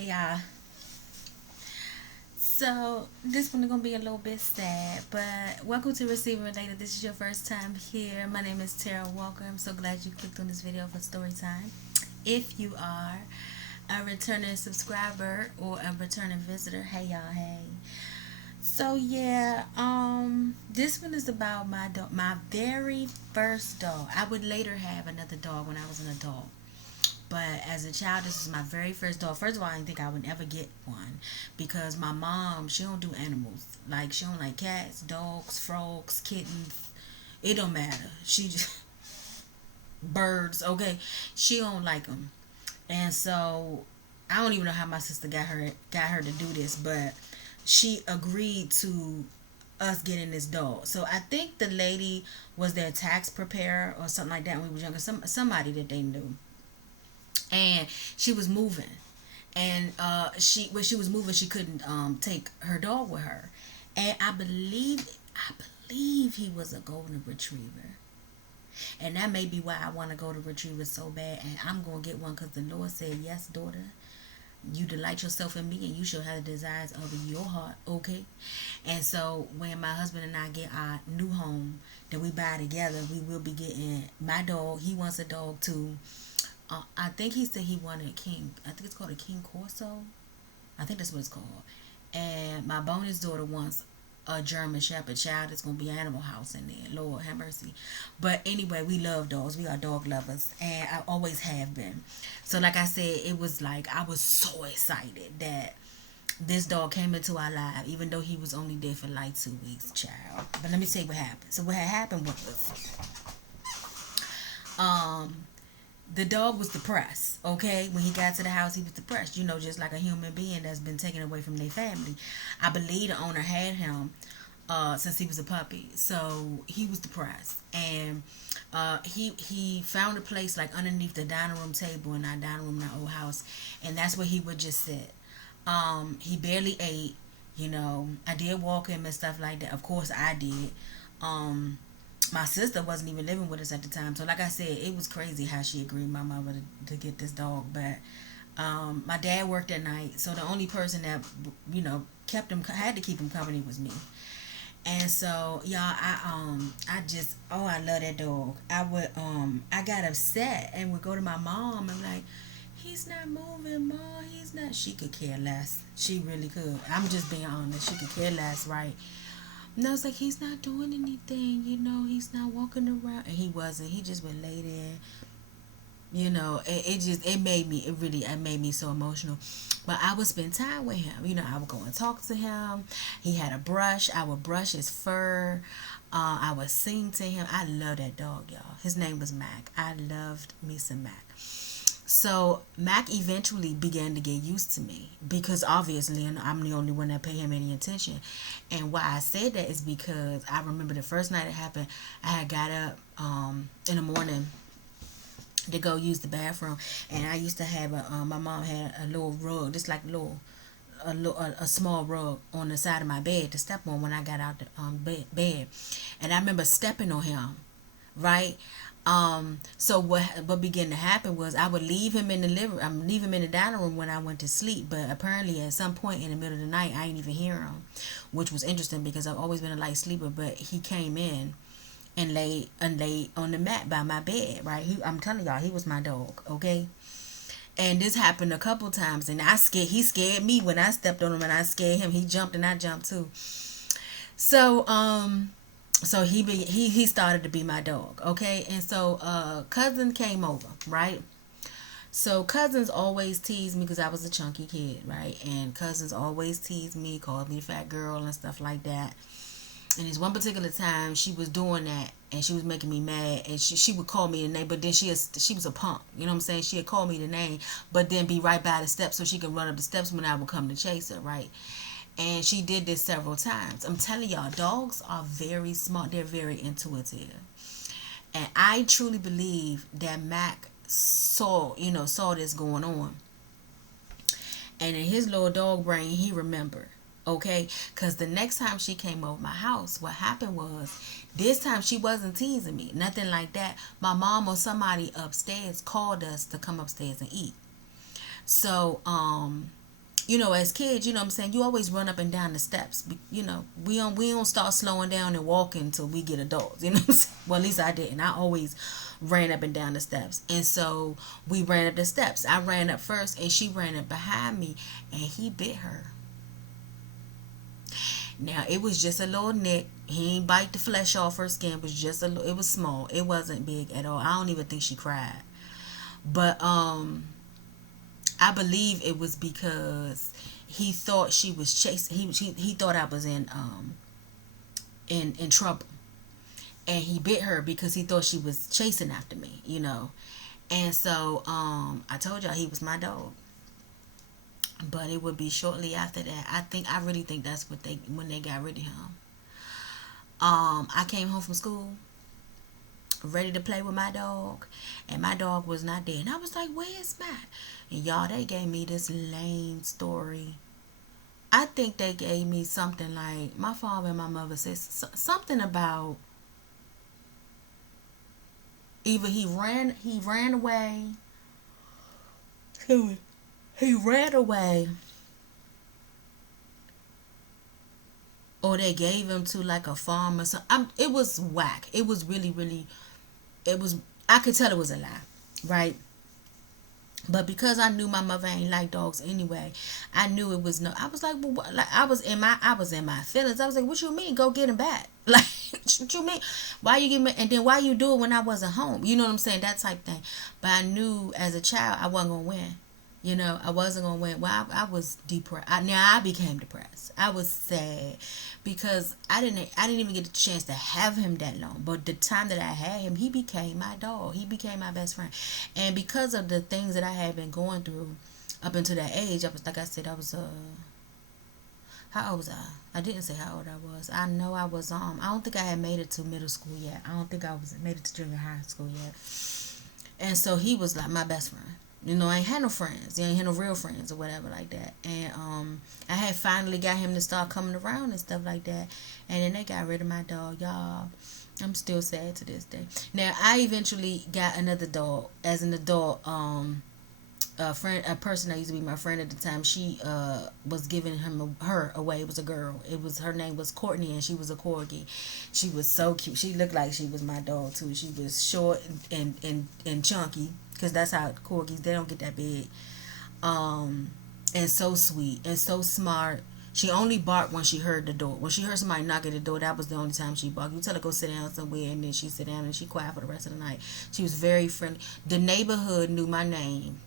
Hey y'all. So this one is gonna be a little bit sad, but welcome to Receiving Related. This is your first time here. My name is Tara Walker. I'm so glad you clicked on this video for story time. If you are a returning subscriber or a returning visitor, hey y'all, hey. So yeah, this one is about my dog, my very first dog. I would later have another dog when I was an adult. But as a child, this is my very first dog. First of all, I didn't think I would ever get one because my mom, she don't do animals. Like, she don't like cats, dogs, frogs, kittens. It don't matter. She just birds. Okay, she don't like them. And so I don't even know how my sister got her to do this, but she agreed to us getting this dog. So I think the lady was their tax preparer or something like that when we were younger. Somebody that they knew, and she was moving, and she when she was moving she couldn't take her dog with her, and I believe he was a golden retriever, and that may be why I want to go to retriever so bad, and I'm gonna get one because the Lord said, yes, daughter, you delight yourself in me and you shall have the desires of your heart. Okay. And so when my husband and I get our new home that we buy together, we will be getting my dog. He wants a dog too. I think he said he wanted a king. I think it's called a king corso. I think that's what it's called. And my bonus daughter wants a German Shepherd. Child, it's gonna be Animal House in there. Lord have mercy. But anyway, we love dogs. We are dog lovers, and I always have been. So, like I said, it was like I was so excited that this dog came into our life, even though he was only there for like 2 weeks, child. But let me tell you what happened. So what had happened was, um, the dog was depressed. Okay, when he got to the house, he was depressed. You know, just like a human being that's been taken away from their family. I believe the owner had him since he was a puppy, so he was depressed, and he found a place like underneath the dining room table in our dining room in our old house, and that's where he would just sit. He barely ate. You know, I did walk him and stuff like that. Of course, I did. My sister wasn't even living with us at the time, so like I said, it was crazy how she agreed my mother to get this dog. But my dad worked at night, so the only person that kept him, had to keep him company, was me. And so y'all, I just, oh, I love that dog. I got upset and would go to my mom and like, he's not moving, mom, he's not. She could care less. She really could. I'm just being honest. She could care less, right? And I was like, he's not doing anything, he's not walking around. And he wasn't. He just would lay there. It made me so emotional. But I would spend time with him. I would go and talk to him. He had a brush. I would brush his fur. I would sing to him. I love that dog, y'all. His name was Mack. I loved me some Mack. So Mac eventually began to get used to me because obviously I'm the only one that pay him any attention. And why I said that is because I remember the first night it happened, I had got up in the morning to go use the bathroom, and I used to have my mom had a little rug, just like a small rug on the side of my bed to step on when I got out the bed, and I remember stepping on him, right? So what began to happen was I would leave him in the leave him in the dining room when I went to sleep, but apparently at some point in the middle of the night I didn't even hear him, which was interesting because I've always been a light sleeper. But he came in and laid on the mat by my bed, right? I'm telling y'all, he was my dog, okay? And this happened a couple times, and he scared me when I stepped on him, and I scared him. He jumped and I jumped too. So he started to be my dog, okay? And so cousin came over, right? So cousins always teased me because I was a chunky kid, right? And cousins always teased me, called me fat girl and stuff like that. And this one particular time she was doing that, and she was making me mad, and she would call me the name, but then she was a punk, you know what I'm saying? She had called me the name, but then be right by the steps so she could run up the steps when I would come to chase her, right? And she did this several times. I'm telling y'all, dogs are very smart. They're very intuitive. And I truly believe that Mac saw this going on. And in his little dog brain, he remembered. Okay? Because the next time she came over my house, what happened was, this time she wasn't teasing me. Nothing like that. My mom or somebody upstairs called us to come upstairs and eat. So, as kids, you know what I'm saying, you always run up and down the steps. We don't start slowing down and walking until we get adults. You know what I'm saying? Well, at least I didn't. I always ran up and down the steps. And so we ran up the steps. I ran up first and she ran up behind me and he bit her. Now it was just a little nick. He ain't bite the flesh off her skin. It was just it was small. It wasn't big at all. I don't even think she cried. But I believe it was because he thought she was chasing. He thought I was in trouble, and he bit her because he thought she was chasing after me. And so I told y'all he was my dog. But it would be shortly after that. I really think that's when they got rid of him. I came home from school ready to play with my dog, and my dog was not there. And I was like, "Where's Matt?" And y'all, they gave me this lame story. I think they gave me something like my father and my mother said something about either he ran away. He ran away, or they gave him to like a farm or something. It was whack. It was really, really. It was. I could tell it was a lie, right? But because I knew my mother ain't like dogs anyway, I knew it was no. I was like, well, what? Like I was in my feelings. I was like, what you mean? Go get him back. Like, what you mean? Why you give me? And then why you do it when I wasn't home? You know what I'm saying? That type thing. But I knew as a child I wasn't gonna win. I wasn't gonna win. Well, I was depressed. Now I became depressed. I was sad because I didn't even get the chance to have him that long. But the time that I had him, he became my dog. He became my best friend. And because of the things that I had been going through up until that age, I was, like I said, I was how old was I? I didn't say how old I was. I know I was I don't think I had made it to middle school yet. I don't think I was made it to junior high school yet. And so he was like my best friend. I ain't had no friends. I ain't had no real friends or whatever like that. And I had finally got him to start coming around and stuff like that. And then they got rid of my dog, y'all. I'm still sad to this day. Now I eventually got another dog as an adult. A person that used to be my friend at the time, she was giving her away. It was a girl. Her name was Courtney, and she was a corgi. She was so cute. She looked like she was my dog too. She was short and chunky, because that's how corgis, they don't get that big. And so sweet and so smart. She only barked when she heard the door. When she heard somebody knock at the door, that was the only time she barked. You tell her go sit down somewhere, and then she sit down and she quiet for the rest of the night. She was very friendly. The neighborhood knew my name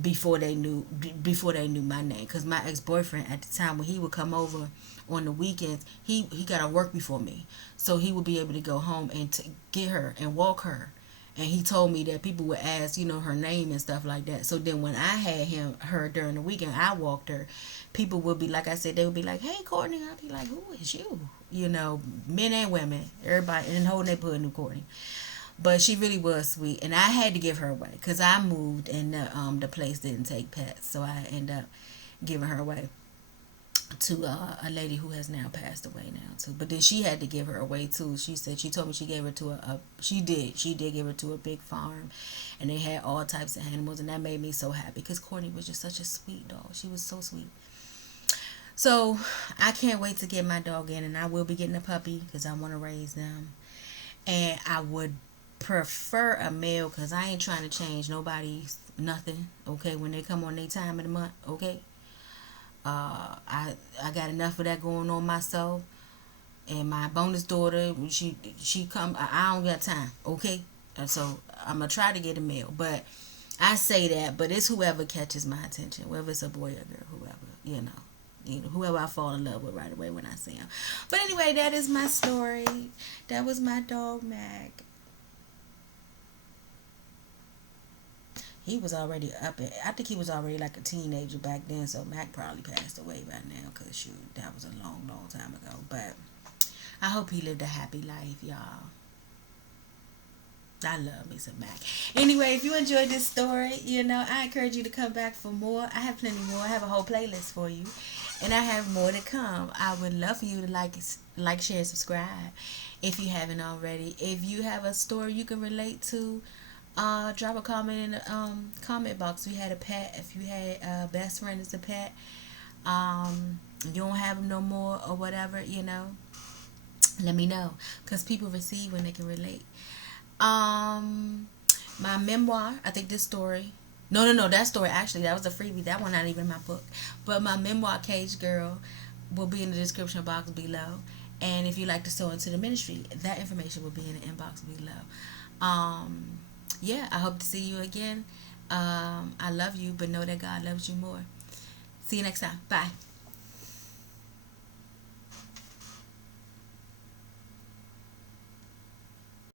before they knew my name, because my ex-boyfriend at the time, when he would come over on the weekends, he got to work before me, so he would be able to go home and get her and walk her. And he told me that people would ask her name and stuff like that. So then when I had her during the weekend, I walked her. People would be, like I said, they would be like, "Hey, Courtney." I'd be like, "Who is you?" Men and women, everybody in the whole neighborhood knew Courtney. But she really was sweet, and I had to give her away because I moved and the place didn't take pets, so I ended up giving her away to a lady who has now passed away now too. But then she had to give her away too. She told me she gave her to she did give her to a big farm, and they had all types of animals, and that made me so happy because Courtney was just such a sweet dog. She was so sweet. So I can't wait to get my dog in, and I will be getting a puppy because I want to raise them, and I would prefer a male because I ain't trying to change nobody's nothing. Okay, when they come on their time of the month, okay. I got enough of that going on myself, and my bonus daughter, she come. I don't got time, okay. And so I'm gonna try to get a male, but I say that, but it's whoever catches my attention, whether it's a boy or girl, whoever, whoever I fall in love with right away when I see him. But anyway, that is my story. That was my dog Mack. He was already I think he was already like a teenager back then, so Mac probably passed away by now, because shoot, that was a long, long time ago. But I hope he lived a happy life, y'all. I love me some Mac. Anyway, if you enjoyed this story, I encourage you to come back for more. I have plenty more. I have a whole playlist for you, and I have more to come. I would love for you to like, share, subscribe if you haven't already. If you have a story you can relate to, Drop a comment in the comment box. If you had a pet, if you had a best friend as a pet, you don't have them no more or whatever, let me know, because people receive when they can relate. Um, my memoir, I think this story. No, that story actually that was a freebie. That one not even in my book. But my memoir, Cage Girl, will be in the description box below. And if you like to sew into the ministry, that information will be in the inbox below. Yeah, I hope to see you again. I love you, but know that God loves you more. See you next time. Bye.